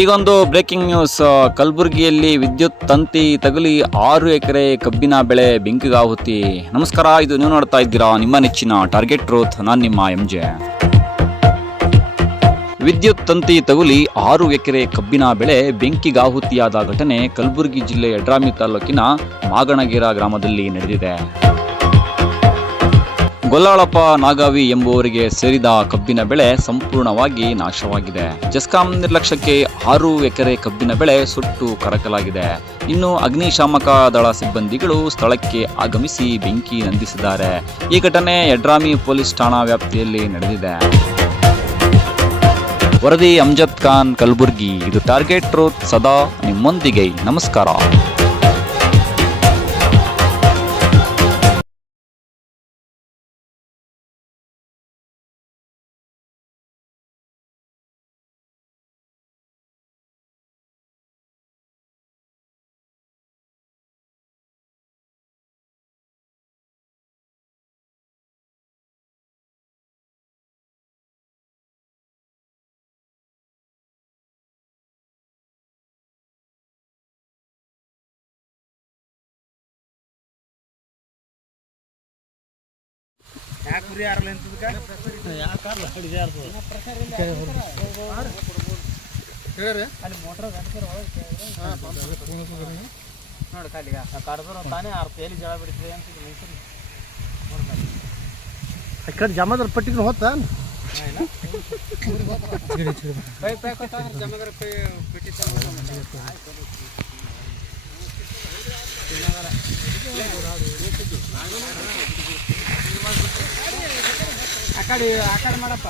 ಈಗೊಂದು breaking news. ಕಲಬುರಗಿಯಲ್ಲಿ ವಿದ್ಯುತ್ ತಂತಿ ತಗುಲಿ ಆರು ಎಕರೆ ಕಬ್ಬಿನ ಬೆಳೆ ಬೆಂಕಿಗಾಹುತಿ. ನಮಸ್ಕಾರ, ಇದು ನೀವು ನೋಡ್ತಾ ಇದ್ದೀರಾ ನಿಮ್ಮ ನೆಚ್ಚಿನ ಟಾರ್ಗೆಟ್ ಟ್ರೂತ್ ನಾನು ನಿಮ್ಮ ಎಂ ಜೆ ವಿದ್ಯುತ್ ತಂತಿ ತಗುಲಿ ಆರು ಎಕರೆ ಕಬ್ಬಿನ ಬೆಳೆ ಬೆಂಕಿಗಾಹುತಿಯಾದ ಘಟನೆ ಕಲಬುರಗಿ ಜಿಲ್ಲೆ ಯಡ್ರಾಮಿ ತಾಲೂಕಿನ ಮಾಗಣಗೆರ ಗ್ರಾಮದಲ್ಲಿ ನಡೆದಿದೆ. ಗೊಲ್ಲಾಳಪ್ಪ ನಾಗಾವಿ ಎಂಬುವರಿಗೆ ಸೇರಿದ ಕಬ್ಬಿನ ಬೆಳೆ ಸಂಪೂರ್ಣವಾಗಿ ನಾಶವಾಗಿದೆ. ಜಸ್ಕಾಂ ನಿರ್ಲಕ್ಷ್ಯಕ್ಕೆ ಆರು ಎಕರೆ ಕಬ್ಬಿನ ಬೆಳೆ ಸುಟ್ಟು ಕರಕಲಾಗಿದೆ. ಇನ್ನು ಅಗ್ನಿಶಾಮಕ ದಳ ಸಿಬ್ಬಂದಿಗಳು ಸ್ಥಳಕ್ಕೆ ಆಗಮಿಸಿ ಬೆಂಕಿ ನಂದಿಸಿದ್ದಾರೆ. ಈ ಘಟನೆ ಯಡ್ರಾಮಿ ಪೊಲೀಸ್ ಠಾಣಾ ವ್ಯಾಪ್ತಿಯಲ್ಲಿ ನಡೆದಿದೆ. ವರದಿ ಅಮ್ಜದ್ ಖಾನ್ ಕಲಬುರ್ಗಿ. ಇದು ಟಾರ್ಗೆಟ್ ಟ್ರೂತ್ ಸದಾ ನಿಮ್ಮೊಂದಿಗೆ. ನಮಸ್ಕಾರ. ಯಾಕೆ ಗುರಿ ಯಾರಲ್ಲ ಅಲ್ಲಿ ಮೋಟ್ರ್ ನೋಡಿ ಖಾಲಿ ಕಡ್ದ್ರು ತಾನೇ ಆರು ತೇಲಿ ಜಳ ಬಿಡ್ತದೆ ಅಂತ ಮೈಸೂರು. ಕಡೆ ಜಮಾದಾರ ಪಟ್ಟಿಗೆ ಹೋತ? ಪೈ ಪೈ ಕೊಟ್ಟ ಜಮಗರ ಪೈ ಬಿಟ್ಟಿ ಆ ಕಡೆ ಆ ಕಡೆ ಮಾಡಪ್ಪ